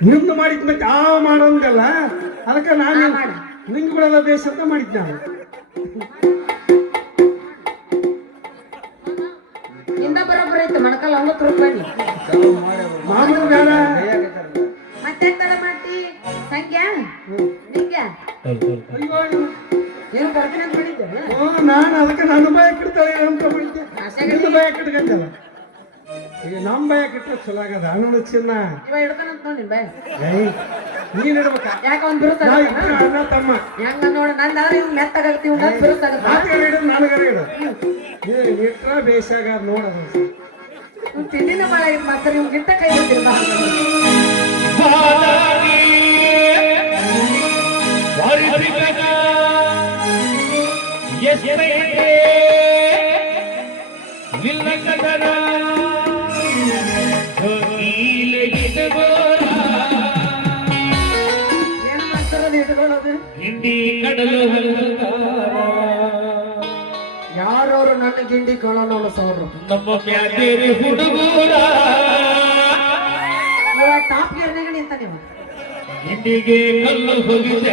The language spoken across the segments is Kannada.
ನಿಮ್ದು ಮಾಡಿದ್ ಮತ್ತೆ ಆ ಮಾಡೋಂಗಲ್ಲ ಅದಕ್ಕೆ ನಾನು ನಿಂಗೆ ಬಿಡೋದ ಬೇಸ್ ಅಂತ ಮಾಡಿದ್ ನಾನು ಇಂದ ಬರೋಬ್ಬರ ಐತೆ ಮಣಕಲ್ 90 ರೂಪಾಯಿ ಮಾಮೂಲು ಬೇಡ ಮತ್ತೆ ತರ ಮಾಡ್ತಿ ಸಂಖ್ಯಾ ನಿಂಗೆ ಏನು ಬರ್ತೀನಿ ಅಂತ ಮಾಡಿದ್ದೆ ನಾನು ಅದಕ್ಕೆ ನನ್ನ ಭಯ ಕಿಡ್ತಾಳೆ ಅಂತ ಮಾಡಿದ್ದೆ ನಿನ್ನ ಭಯ ಕಿಟ್ಕಂತಲ್ಲ ಈಗ ನಮ್ಮ ಭಯ ಕಿಟ್ರೆ ಚಲೋ ಆಗದ ಅನ್ನೋದು ಚಿನ್ನ ಇವ ಹಿಡ್ತಾನಂತ ನೋಡಿ ಭಯ ನೀನ್ ಇಡ್ಬೇಕ ಯಾಕ ಒಂದ್ ಬಿರುಸ ಅಣ್ಣ ತಮ್ಮ ಹೆಂಗ ನೋಡ ನಂದಾದ್ರೆ ಇವ್ ಮೆತ್ತಾಗತ್ತಿ ಇವ್ ಬಿರುಸ ಇಡು ನನಗರ ಇಡು ಇಟ್ರ ಬೇಸಾಗ ನೋಡೋದು ತಿಂಡಿನ ಬಾಳ ಮಾತ್ರ ಇವ್ ಗಿಟ್ಟ ಕೈ ಬಿಡ್ತಿರ್ಬಾ ಏನ್ ಮಾಡ್ತಾರದು ಇಟ್ಕೊಳ್ಳೋದು ಯಾರವ್ರು ನನ್ನ ಗಿಂಡಿ ಕೊಳ್ಳೋಣ ಸಾವಿರ ನಮ್ಮ ಮ್ಯಾಗೇರಿ ಹುಡುಗೂರ ಟಾಪ್ ಗೇರ್ನಾಗ ನಿಂತ ನೀವು ಗಿಂಡಿಗೆ ಕಲ್ಲು ಹೋಗಿದ್ದ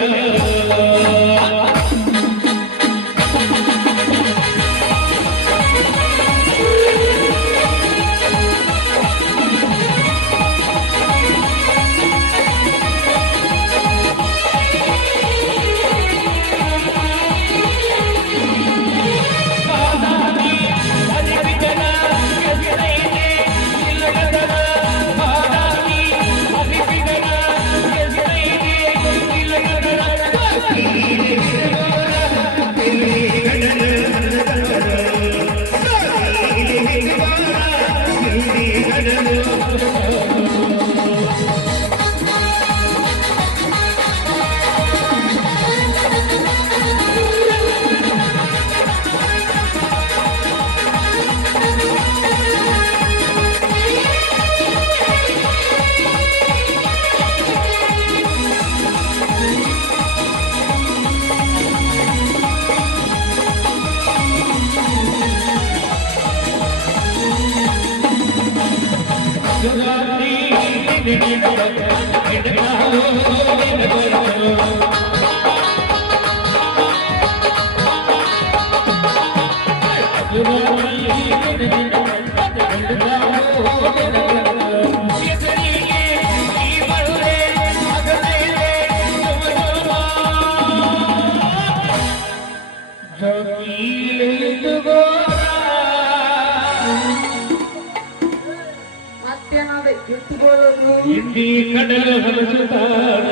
ಹಿಂದಿ ಕಡಲು ಹಲಸುತ್ತಾರ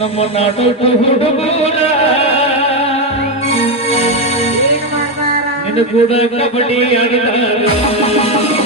ನಮ್ಮ ನಾಟಕ ಹುಡುಗೂರ ನಿನ್ನ ಕೂಡ ಕಬಡ್ಡಿ ಆಡಿದಾರ